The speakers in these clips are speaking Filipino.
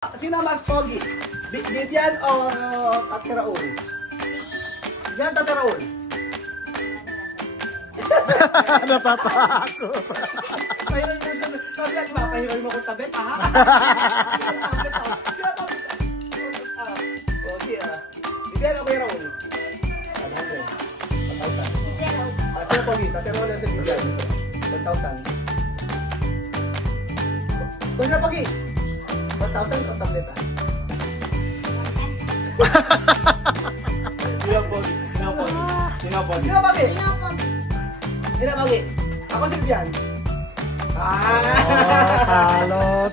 Sino mas pogi? Bibian o Tatiraul? Bibian, Tatiraul? Natatakot. Pahiroy mo kong tablet, ha? Bibian o Tatiraul? 1,000. Sino pogi? Tatiraul na sa Bibian. 1,000. Kung sino pogi? 1,000 o tableta? Sino pogi? Sino pogi? Sino pogi? Sino pogi? Sino pogi? Ako si Bian.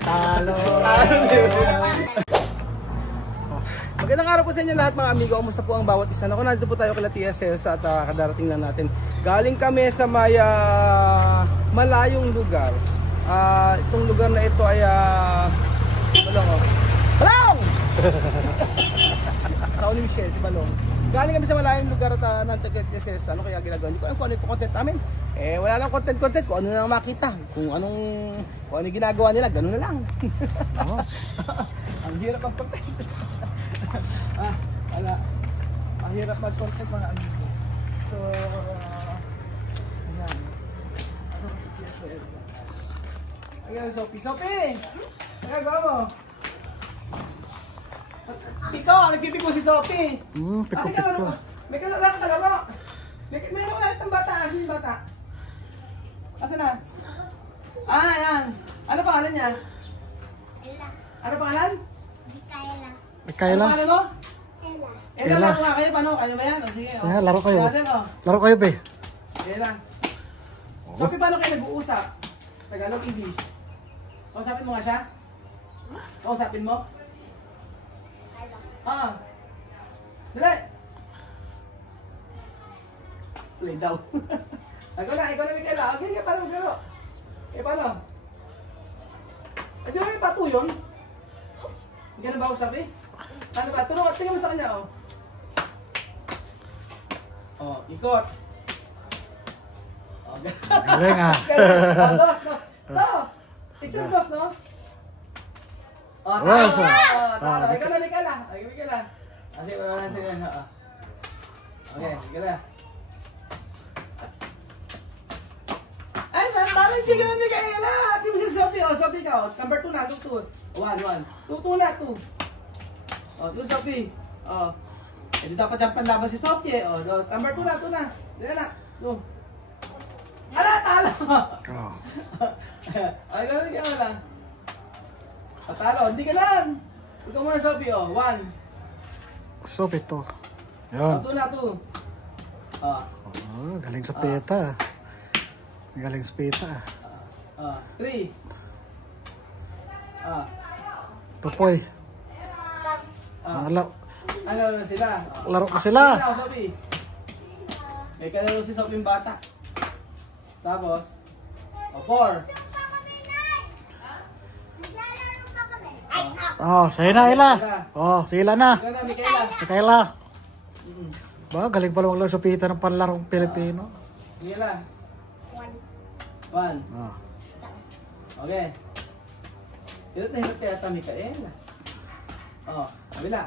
Talo. Magandang araw po sa inyo lahat mga amigo. Kumusta po ang bawat isa? Ako nandito po tayo kay TSL at kadarating na natin. Galing kami sa may malayong lugar. Itong lugar na ito ay Balong! Sa Uni Michelle, si Balong. Galing kami sa malayong lugar at nagtag-TSS. Ano kaya ginagawa? Hindi ko alam kung ano yung content namin. Wala lang content. Kung ano na lang makita. Kung ano yung ginagawa nila, gano'n na lang. Ang hirap ang content. Wala. Ang hirap mag-content mga amigo. So, ayan. Ayan, Sophie! Ano gawa mo? Ikaw, nagpipiko si Sophie. Piko. May kalaro. Meron ko lahat ng bata. Asan yung bata? Asan na? Ayan. Ano pangalan niya? Ella. Ano pangalan? Mikaela. Ano pangalan mo? Ella. Ella, laro nga kayo. Paano? Kayo ba yan? O sige. Ayan, laro kayo. Natin, Laro kayo, be. Ella. Sophie, paano kayo nag-uusap? Tagalog, English. Kausapin mo nga siya? Kausapin mo? Dali! Play daw. Ikaw na, Mikaela. Okay, paano maglaro? Paano? Di ba may pato yun? Ganun ba usap Paano ba? Tingnan mo sa kanya, ikot. Galing Dos, no? Dos! It's your dos, no? Well, sir. Ikaw na, Mikaela. Hindi, wala na sila. Okay, Mikaela. Ay, balance ka na, Mikaela! Di mo si Sophie. Sophie ka. Number 2 na, 2. 1. 2 na, 2. 2, Sophie. Hindi dapat yung panlaban si Sophie. Number 2 na. Dila na. 2. Ala, talo! Ay, gano'n ka lang. Patalo, hindi ka lang. Huwag ka muna, Sophie, 1. Sophie to. Yun. 2 na, 2. Galing sa peta. Galing sa peta. 3. Tupoy. Ano na sila? Laro ko sila. Sophie. May kalaro si Sophie yung bata. Tapos, 4. Sa'yo na, Ella. Sila na. Ikaw na, Mikaela. Mikaela. Galing pala maglaro sa pita ng panlarong Pilipino. Mikaela. 1. Okay. Hirap na hirap kaya ata, Mikaela. Kabila.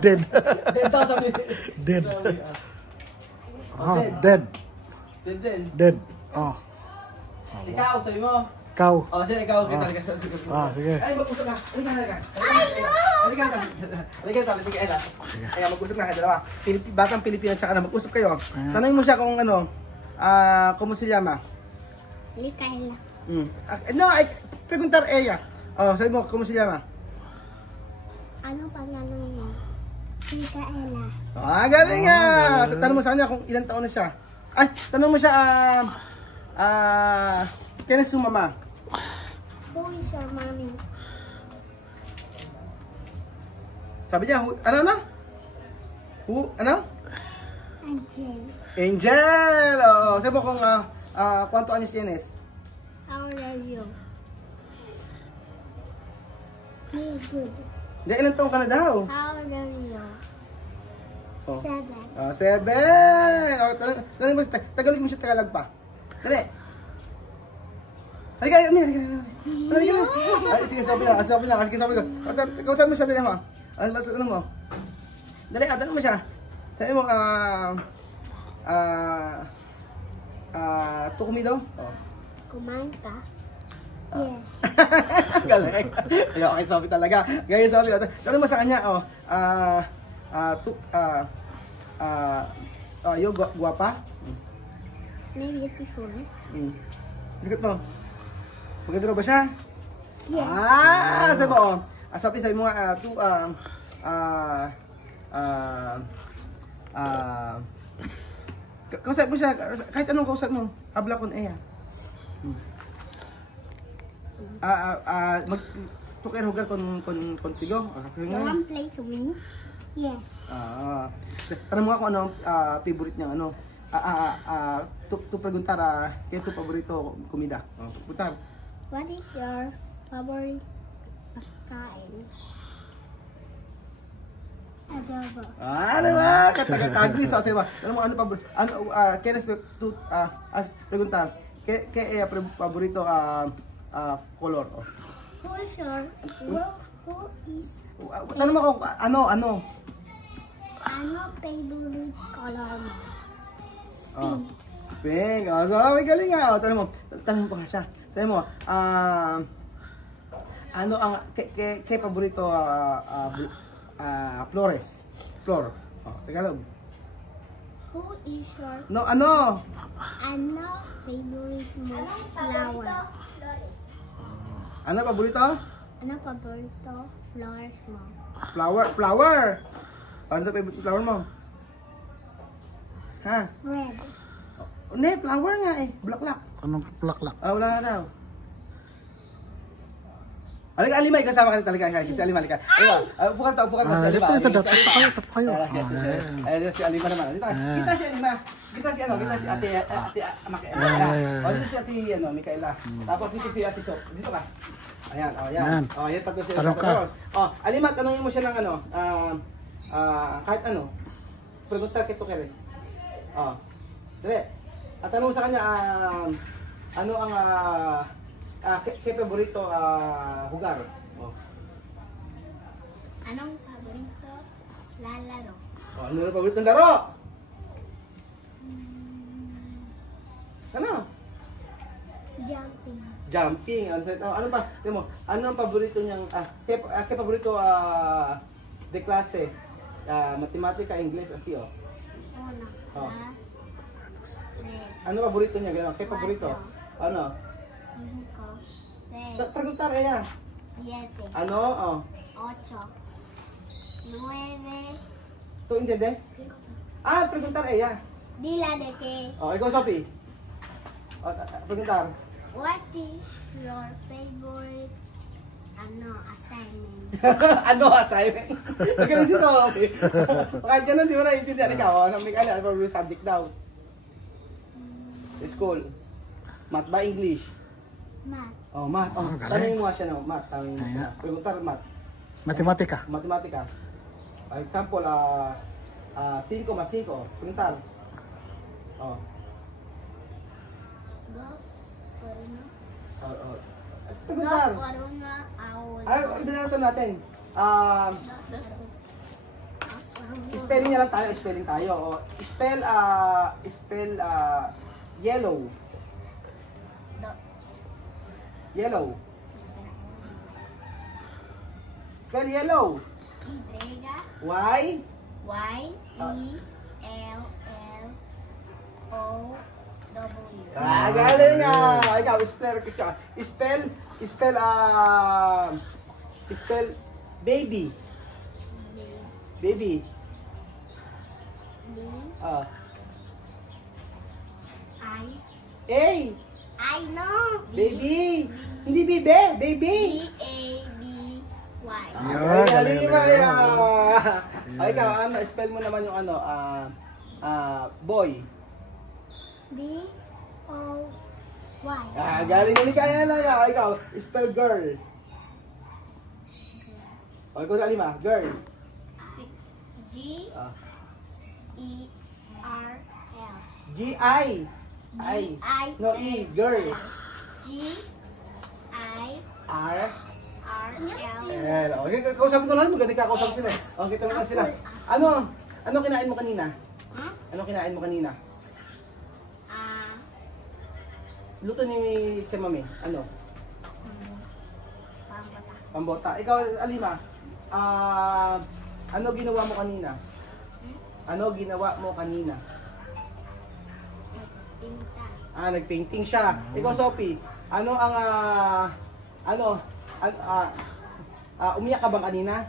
Dead. Dead daw, sabi. Dead. Dead. Dead. Dead din. Dead. Ikaw, sabi mo. Ikaw. Sige, ikaw. Talaga. Sige. Ay, mag-usap na. Halika. Halika, Mikaela. Ayan, mag-usap na kayo dalawa. Batang Pilipino, tsaka na mag-usap kayo. Tanongin mo siya kung kumusta llama? Mikaela. No, ay preguntar ella. Sabi mo, kumusta llama? Ano pangalan mo? Mikaela. Galing nga! Tanong mo sa kanya kung ilang taon na siya. Ay, tanong mo siya, ¿quién es su mamá? Who is your mommy? Sabi niya, ano? Ano? Angel. Angel! Sabi mo kung, ¿cuánto años tienes? How old are you? Me good. Hindi, ilang taon ka na daw? How old are you? 7. 7! Tagalog mo siya Tagalog pa. Dali. Halika, Ay, sige, Sophie lang. Sophie lang. Sige, Sophie lang. Kausap mo siya, dali mo. Ano mo? Dali, dali mo siya. Sabi mo, tukumido? Kumain ka? Yes. Galing. Okay, Sophie talaga. Gaya, Sophie. Tanong mo sa kanya, yo, guwapa? May beautiful. Dikit mo. Maganda ba siya? Yes. Sabi mo, sabi mo nga, kausap mo siya, kahit anong kausap mo, habla kon eya. Tukir hugar kontigo. You want play to me? Yes. Tanong mo nga kung ano favorite niya, ano. Tu preguntar kaya tu paborito komida. Putar. What is your favorite pagkain? Adobo. Diba? Kataga-tagli sa diba? Ano mo ano paborito? Ano kaya tu preguntar kaya paborito color. Who is your Tanong mo kung ano favorite color mo? Pink. So, may galing nga. Tanong mo pa nga siya. Sabi mo, ano ang kay paborito flores? Flor. Tagalog. Who is your Ano favorite mo flower? Ano paborito? Ano paborito flowers mo? Flower. Ano favorite flower mo? Ha? Red. Hindi, flower nga eh. Bulaklak. Anong bulaklak? Wala na daw. Halika, Alima, kasama ka talaga. Kasi Alima, halika. Upo ka sa Alima. Tatlo kayo. Ayan, si Alima naman. Kita si Alima. Kita si Ate Mikaela. Dito si Ate Mikaela. Tapos dito si Ate Sok. Dito ka. Ayan. Ayan, tatlo sila. Tanong ka. Alima, tanongin mo siya ng kahit ano. Pregunta kito kere. Dali. At tanong sa kanya, ano ang kay paborito lugar? Anong paborito lalaro? Ano ang paborito laro? Ano? Jumping. Ano pa? Tingnan mo, ano ang paborito niyang kay paborito de klase? Matematika, English, asio. Uno, dos, tres, Ano paborito niya? Gano'n? Kay paborito? Ano? 5, 6, Preguntar kaya. 7, Ano? 8, 9. Tu intende? Preguntar ella. Dila de que. Ikaw, Sophie. Preguntar. What is your favorite assignment? Ano assignment? Ganun si Sophie. Kahit ganun, di mo naiintindihan. Ikaw, ano favorite subject daw? School. Math ba English? Math. Math. Tanungin mo nga siya na math. Preguntar math. Matematika. Matematika. Example, 5 más 5. Preguntar. Dos por uno. Preguntar. Dos por uno ahora. Ibinato natin. Dos por uno. Spelling na lang tayo. Spelling tayo. Spell yellow. Yellow. Spell yellow. Y. Y-E-L-L-O-W. Galing nga. Ikaw, spell baby. Baby. A. I know. Baby. Hindi bibe. Baby. B-A-B-Y. Galing ba yan? Ikaw, spell mo naman yung boy. B-O-Y. Galing ni kaya na yan. Ikaw, spell girl. Ikaw sa lima, girl. G-E-R-L. G-I. No, E, girl. G-I-R-L. kausapin ko lang, maganda kakausap sila. O, kita mo na sila. Ano kinain mo kanina? Ha? Ano kinain mo kanina? Luto ni Tia Mami. Ano? Pambata. Pambota. Ikaw, Alima, ano ginawa mo kanina? Ano ginawa mo kanina? Tinta. Nagpainting siya. Ikaw, Sophie, ano ang, umiyak ka bang kanina?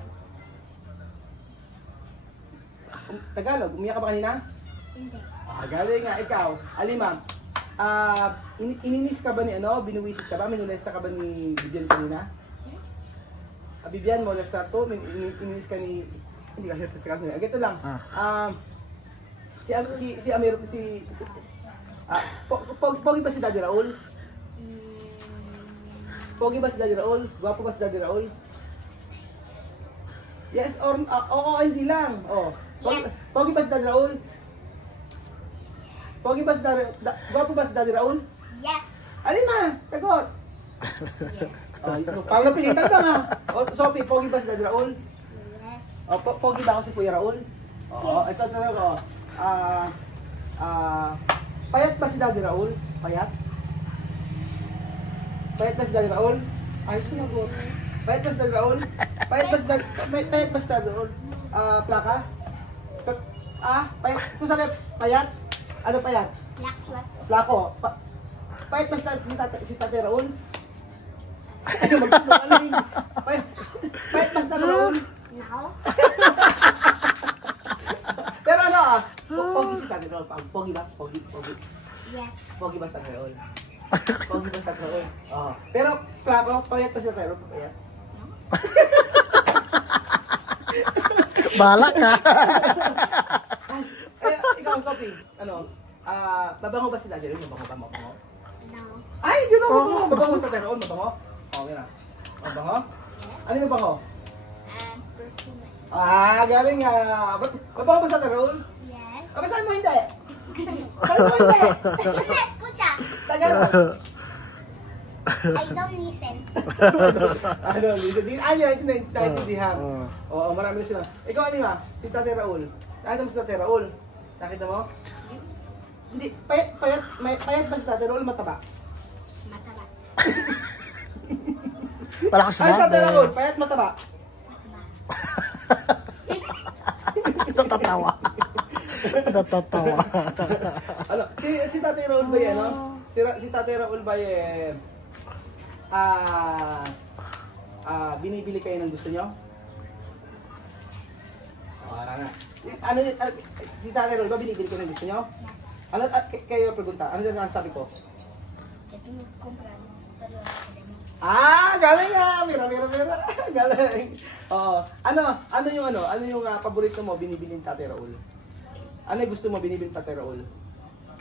Tagalog, umiyak ka ba kanina? Hindi. Galing nga. Ikaw, Alima, ininis ka ba ni binuwisit ka ba? Minulesa ka ba ni Bibian kanina? Bibian, molesta to, ininis ka ni, hindi ka siyempre ka nila. Ito lang, si Amir, pogi ba si Daddy Raul? Pogi ba si Daddy Raul? Gwapo ba si Daddy Raul? Yes or, oo, hindi lang. Yes. Pogi ba si Daddy Raul? Pogi ba si Daddy, gwapo ba si Daddy Raul? Yes. Alima, sagot. Parang napilitan ka nga. Sophie, pogi ba si Daddy Raul? Yes. Pogi ba ako si Kuya Raul? Oo, ito talaga. Payat ba si Daddy Raul? Payat? Payat ba si Daddy Raul? Ayos ko nagot. Payat ba si Daddy Raul? Payat ba si Daddy Raul? Plaka? Payat? Ito sabi, payat? Ano payat? Black. Plako? Payat ba si Tatay Raul? Ano magpapagaling? Payat ba si Tatay Raul? No. Pero ano pogi si Tatay Raul. Pogi ba? Pogi. Yes. Pogi ba si Tatay Raul? Pogi ba si Tatay Raul? Oo. Pero plako, payat ba si Tatay Raul? Payat? Bahala ka. Ikaw, Sophie, mabango ba si Daddy Raul? Mabango? No. Ay, hindi na mabango. Mabango sa Tatay Raul? Mabango? Oo, yun na. Mabango? Ano yung mabango? Perfume. Galing nga. Mabango ba sa Tatay Raul? Yes. Saan mo hindi? Saan mo hindi? Una, escucha. Tagalog. I don't listen. Naintindihan. Oo, marami na sila. Ikaw, Alima, si Tatay Raul. Nakita mo si Tatay Raul? Nakita mo? Hindi, payat ba si Tatay Raul? Mataba? Mataba. Wala kang Ay, Tatay sinabi. Raul, payat mataba? Natatawa. Si Tatay Raul ba yan, Si Tatay Raul ba yan? Binibili kayo ng gusto nyo? Si Tatay Raul ba binibili kayo ng gusto nyo? Yes. Kayo pregunta, ano yung sabi ko? Debemos comprar, pero no podemos. Galing nga! Mira. Galing. Oo. Ano yung paborito mo binibili ng Tatay Raul? Ano yung gusto mo binibili ng Tatay Raul?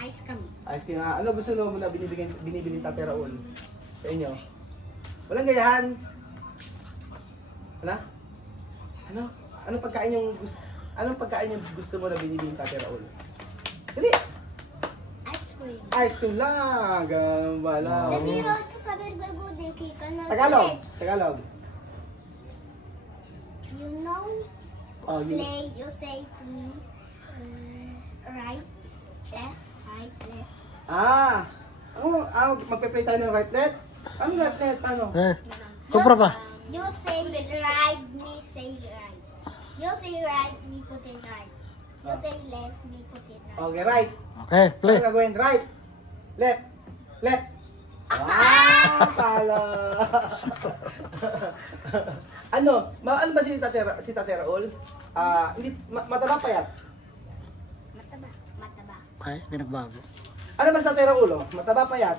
Ice cream. Ice cream. Ano gusto mo na binibili ng Tatay Raul? Sa inyo? Walang gayahan? Anong pagkain yung gusto mo na binibili ng Tatay Raul? Dali! Ice cream. Ice cream lang! Ganun ba lang? Debí to saber algo de que canal Tagalog. You know, You. play, you say to me, right, left, right, left. Magpe-play tayo ng right left? Ano right left? Paano? Kupra ba? You say right, me say right. You say right, me put it right. You say left, me put it right. Okay, right. Okay, play. Ano gagawin? Right. Left. Talo. Ano ba si Tatay Raul? Hindi, mataba payat. Mataba. Okay, hindi nagbago. Ano ba si Tatay Raul? Mataba payat.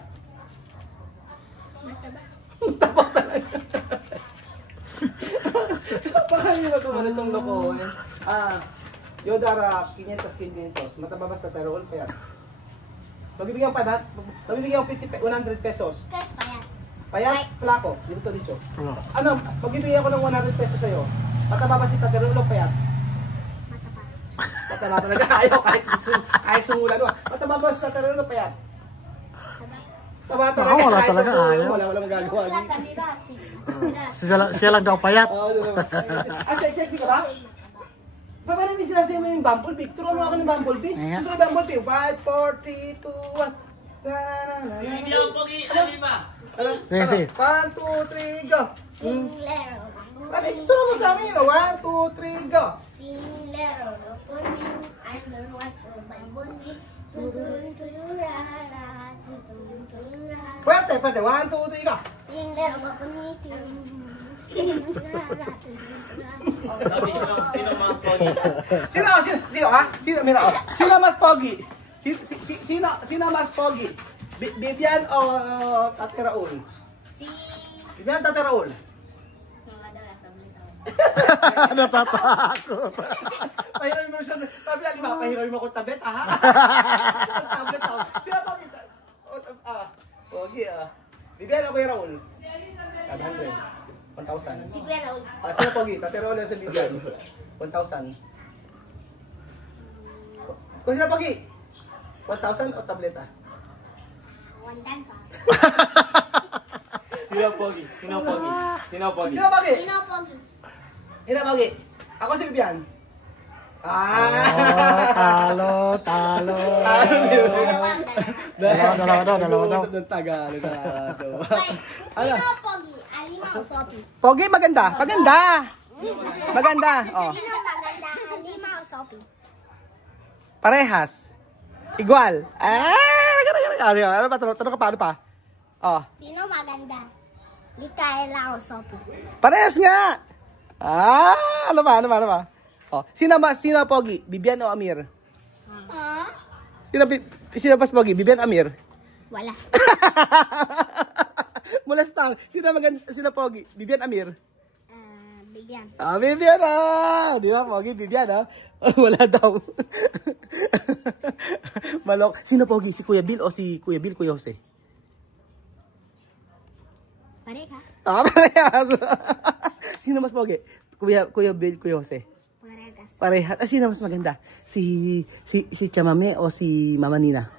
Mataba. Mataba talaga. Pakanya na ito, itong lokohin. Yodara, 500. Mataba ba si Tatay Raul? Payat. Magbibigyan ko 100 pesos. Kas payat. Payat, plako. Dito. Ano? Magbibigyan ko ng 100 pesos sa'yo. Mataba ba si Tatay Raul o payat? Mataba. Mataba talaga. Ayaw kahit sumulan mo. Mataba ba si Tatay Raul o payat? Mataba. Tama Ah, wala talaga, ayaw. Wala magagawa. Wala kami ba? Siya lang daw payat. Sexy ka ba? Paano hindi sila sa'yo mo yung Bumblebee? Turuan mo ako ng Bumblebee. Ayan. Gusto ko yung Bumblebee. 5, 4, 3, 2, 1. Hindi ako pogi, alima. Sige. 1, 2, 3, go. Tinglero. Ano, turuan mo sa amin. 1, 2, 3, go. Tinglero. I don't watch my body. Tutun, tururara. Tutun, tururara. Pwerte. 1, 2, 3, go. Tinglero ko punitin. Tururara. Sabi, sino mga pogi? Sino ha? Sino mas pogi? Sino mas pogi? Bibian o Tate Raul? Bibian, Tate Raul? Natatakot. Pahiroin mo siya. Sabi na, di ba? Pahiroin mo ko tablet, ha? Tablet, ha? Sino pogi? Pogi, Bibian o Kuya Raul? 500. 1,000. Si Kuya Raul. Sino pogi? Tate Raul sa Bibian. 1,000. Kung sino pogi? 1,000 o tableta? 1,000. Sino pogi? Sino pogi? Sino pogi? Sino pogi? Sino pogi? Sino pogi? Ako si Bibian. Talo. Dalawa daw. Tagalog. Wait, sino pogi? Alima o Sophie? Pogi, maganda. Maganda. Oh. Sino maganda? Alima o Sophie? Parehas. Igual. Ano ba? Tanong ka paano pa? Oh. Sino maganda? Micaela o Sophie? Parehas nga. Ano ba? Oh. Sino pogi? Bibian o Amir? Sino mas pogi? Bibian Amir? Wala. Molestang. Sino pogi? Bibian Amir? Bigyan. Bibian Di ba pogi? Bibian Wala daw. Malok. Sino pogi? Si Kuya Bill o si Kuya Jose? Pareha. Parehas. Sino mas pogi? Kuya Bill, Kuya Jose? Parehas. Parehas. Sino mas maganda? Si Chamame o si Mama Nina?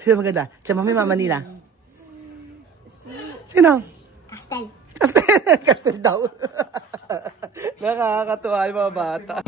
Sino maganda? Chamame, Mama Nina? Sino? Castel. Castel daw. Nakakatuwa yung mga bata.